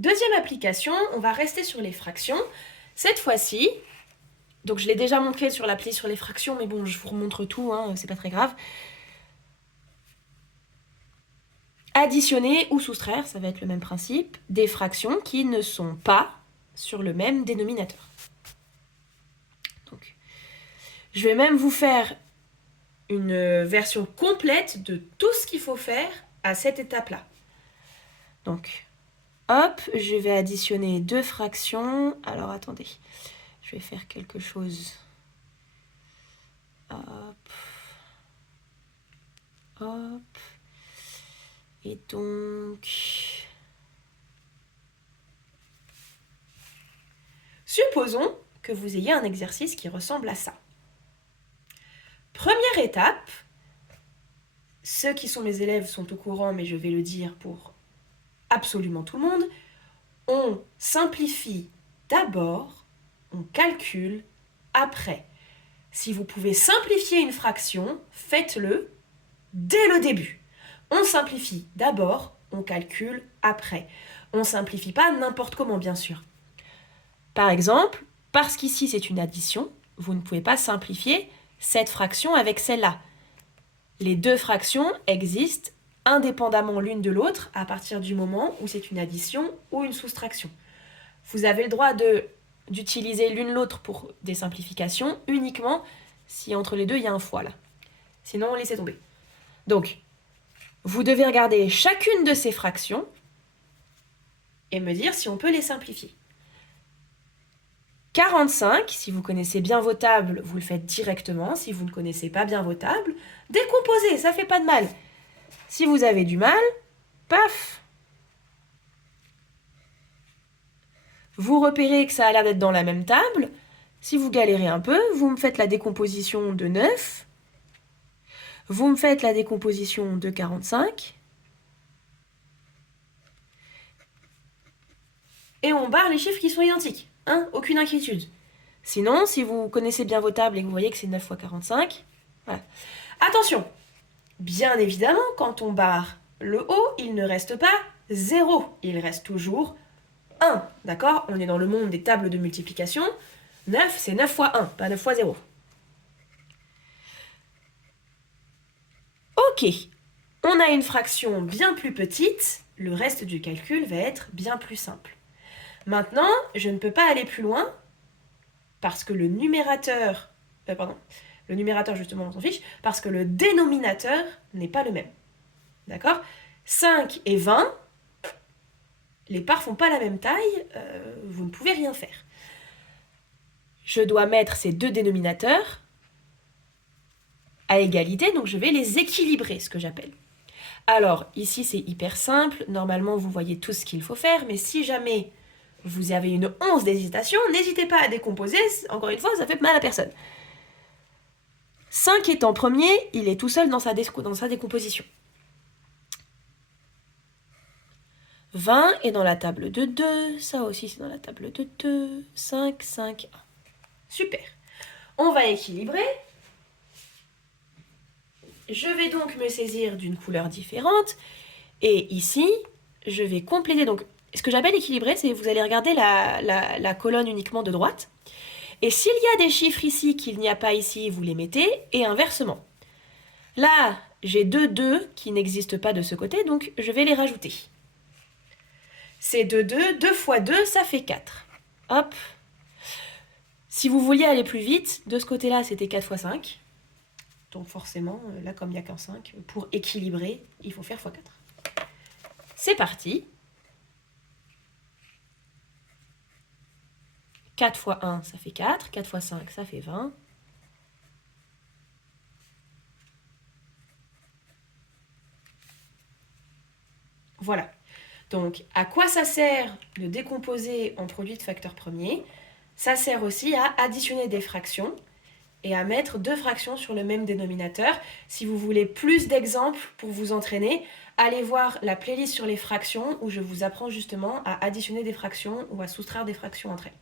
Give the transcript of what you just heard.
Deuxième application, on va rester sur les fractions. Cette fois-ci, donc je l'ai déjà montré sur l'appli sur les fractions, mais bon, je vous remontre tout, hein, c'est pas très grave. Additionner ou soustraire, ça va être le même principe, des fractions qui ne sont pas sur le même dénominateur. Donc, je vais même vous faire une version complète de tout ce qu'il faut faire à cette étape-là. Donc, hop, je vais additionner deux fractions. Alors, attendez, je vais faire quelque chose. Hop. Hop. Et donc... Supposons que vous ayez un exercice qui ressemble à ça. Première étape, ceux qui sont mes élèves sont au courant, mais je vais le dire pour absolument tout le monde, on simplifie d'abord, on calcule après. Si vous pouvez simplifier une fraction, faites-le dès le début. On simplifie d'abord, on calcule après. On ne simplifie pas n'importe comment, bien sûr. Par exemple, parce qu'ici c'est une addition, vous ne pouvez pas simplifier cette fraction avec celle-là. Les deux fractions existent indépendamment l'une de l'autre à partir du moment où c'est une addition ou une soustraction. Vous avez le droit d'utiliser l'une l'autre pour des simplifications uniquement si entre les deux il y a un fois là. Sinon, laissez tomber. Donc, vous devez regarder chacune de ces fractions et me dire si on peut les simplifier. 45, si vous connaissez bien vos tables, vous le faites directement. Si vous ne connaissez pas bien vos tables, décomposez, ça fait pas de mal. Si vous avez du mal, paf. Vous repérez que ça a l'air d'être dans la même table. Si vous galérez un peu, vous me faites la décomposition de 9. Vous me faites la décomposition de 45. Et on barre les chiffres qui sont identiques. Hein, aucune inquiétude. Sinon, si vous connaissez bien vos tables et que vous voyez que c'est 9 fois 45, voilà. Attention, bien évidemment, quand on barre le haut, il ne reste pas 0, il reste toujours 1, d'accord? On est dans le monde des tables de multiplication. 9, c'est 9 fois 1, pas 9 fois 0. Ok, on a une fraction bien plus petite, le reste du calcul va être bien plus simple. Maintenant, je ne peux pas aller plus loin parce que le numérateur justement on s'en fiche, parce que le dénominateur n'est pas le même. D'accord? 5 et 20, les parts font pas la même taille, vous ne pouvez rien faire. Je dois mettre ces deux dénominateurs à égalité, donc je vais les équilibrer, ce que j'appelle. Alors, ici c'est hyper simple, normalement vous voyez tout ce qu'il faut faire, mais si jamais vous avez une once d'hésitation, n'hésitez pas à décomposer, encore une fois, ça fait mal à personne. 5 étant premier, il est tout seul dans sa décomposition. 20 est dans la table de 2, ça aussi c'est dans la table de 2, 5, 5, 1. Super. On va équilibrer. Je vais donc me saisir d'une couleur différente. Et ici, je vais compléter. Donc, ce que j'appelle équilibrer, c'est que vous allez regarder la colonne uniquement de droite. Et s'il y a des chiffres ici qu'il n'y a pas ici, vous les mettez, et inversement. Là, j'ai deux 2 qui n'existent pas de ce côté, donc je vais les rajouter. C'est 2 fois 2, ça fait 4. Hop. Si vous vouliez aller plus vite, de ce côté-là, c'était 4 fois 5. Donc forcément, là, comme il n'y a qu'un 5, pour équilibrer, il faut faire x 4. C'est parti. 4 fois 1, ça fait 4. 4 fois 5, ça fait 20. Voilà. Donc, à quoi ça sert de décomposer en produit de facteurs premiers? Ça sert aussi à additionner des fractions et à mettre deux fractions sur le même dénominateur. Si vous voulez plus d'exemples pour vous entraîner, allez voir la playlist sur les fractions où je vous apprends justement à additionner des fractions ou à soustraire des fractions entre elles.